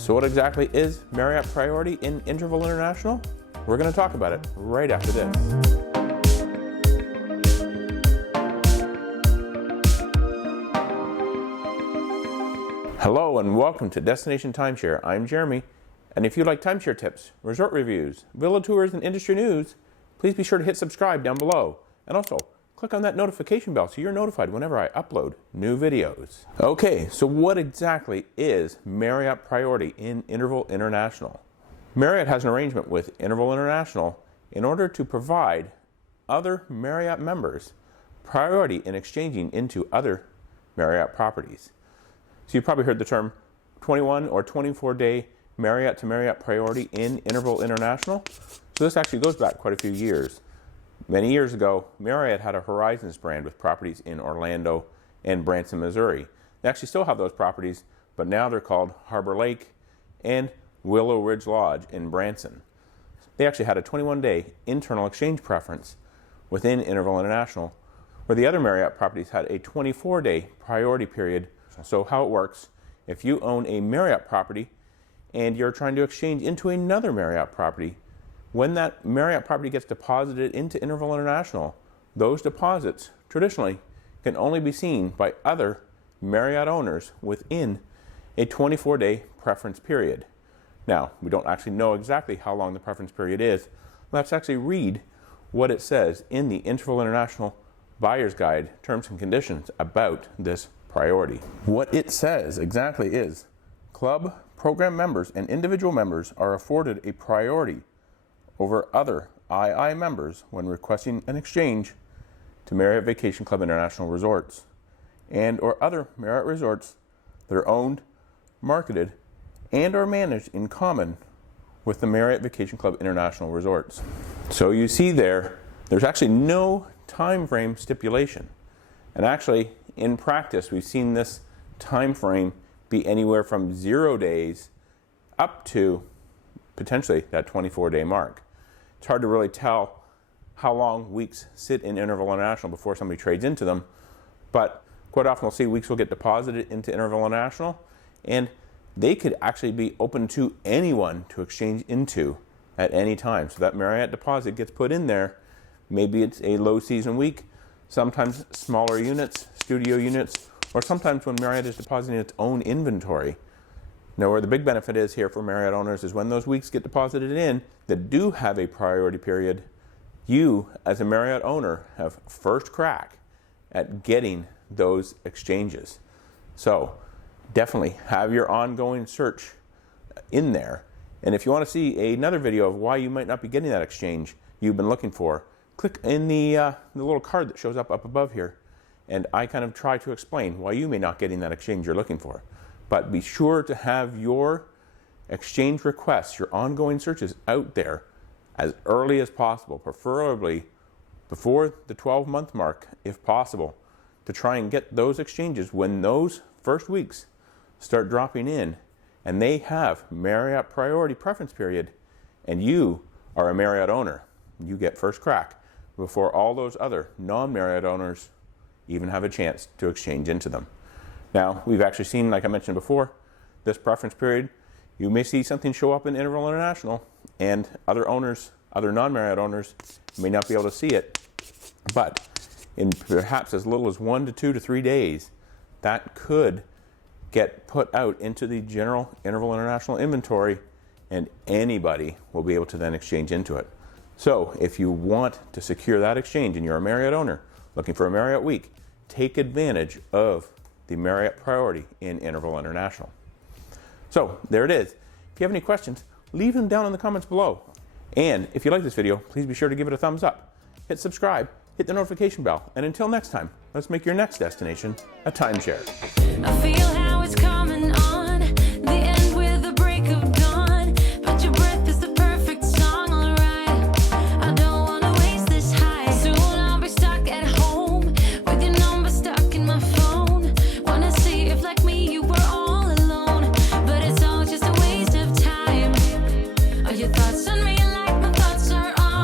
So what exactly is Marriott Priority in Interval International? We're going to talk about it right after this. Hello and welcome to Destination Timeshare. I'm Jeremy, and if you like timeshare tips, resort reviews, villa tours, and industry news, please be sure to hit subscribe down below. And also, click on that notification bell so you're notified whenever I upload new videos. Okay, so what exactly is Marriott Priority in Interval International? Marriott has an arrangement with Interval International in order to provide other Marriott members priority in exchanging into other Marriott properties. So you've probably heard the term 21 or 24-day Marriott to Marriott Priority in Interval International. So this actually goes back quite a few years. Many years ago, Marriott had a Horizons brand with properties in Orlando and Branson, Missouri. They actually still have those properties, but now they're called Harbor Lake and Willow Ridge Lodge in Branson. They actually had a 21-day internal exchange preference within Interval International, where the other Marriott properties had a 24-day priority period. So how it works, if you own a Marriott property and you're trying to exchange into another Marriott property, when that Marriott property gets deposited into Interval International, those deposits traditionally can only be seen by other Marriott owners within a 24-day preference period. Now, we don't actually know exactly how long the preference period is. Let's actually read what it says in the Interval International Buyer's Guide Terms and Conditions about this priority. What it says exactly is, club, program members, and individual members are afforded a priority over other II members when requesting an exchange to Marriott Vacation Club International Resorts and or other Marriott resorts that are owned, marketed, and are managed in common with the Marriott Vacation Club International Resorts. So you see there's actually no time frame stipulation. And actually, in practice, we've seen this time frame be anywhere from 0 days up to potentially that 24-day mark. It's hard to really tell how long weeks sit in Interval International before somebody trades into them, but quite often we'll see weeks will get deposited into Interval International, and they could actually be open to anyone to exchange into at any time. So that Marriott deposit gets put in there. Maybe it's a low season week, sometimes smaller units, studio units, or sometimes when Marriott is depositing its own inventory. Now, where the big benefit is here for Marriott owners is when those weeks get deposited in that do have a priority period, you as a Marriott owner have first crack at getting those exchanges. So definitely have your ongoing search in there. And if you want to see another video of why you might not be getting that exchange you've been looking for, click in the little card that shows up above here, and I kind of try to explain why you may not be getting that exchange you're looking for. But be sure to have your exchange requests, your ongoing searches out there as early as possible, preferably before the 12-month mark if possible, to try and get those exchanges when those first weeks start dropping in and they have Marriott priority preference period and you are a Marriott owner. You get first crack before all those other non-Marriott owners even have a chance to exchange into them. Now, we've actually seen, like I mentioned before, this preference period, you may see something show up in Interval International and other owners, other non-Marriott owners may not be able to see it, but in perhaps as little as 1 to 2 to 3 days, that could get put out into the general Interval International inventory and anybody will be able to then exchange into it. So if you want to secure that exchange and you're a Marriott owner looking for a Marriott week, take advantage of the Marriott priority in Interval International. So there it is. If you have any questions, leave them down in the comments below. And if you like this video, please be sure to give it a thumbs up. Hit subscribe, hit the notification bell, and until next time, let's make your next destination a timeshare.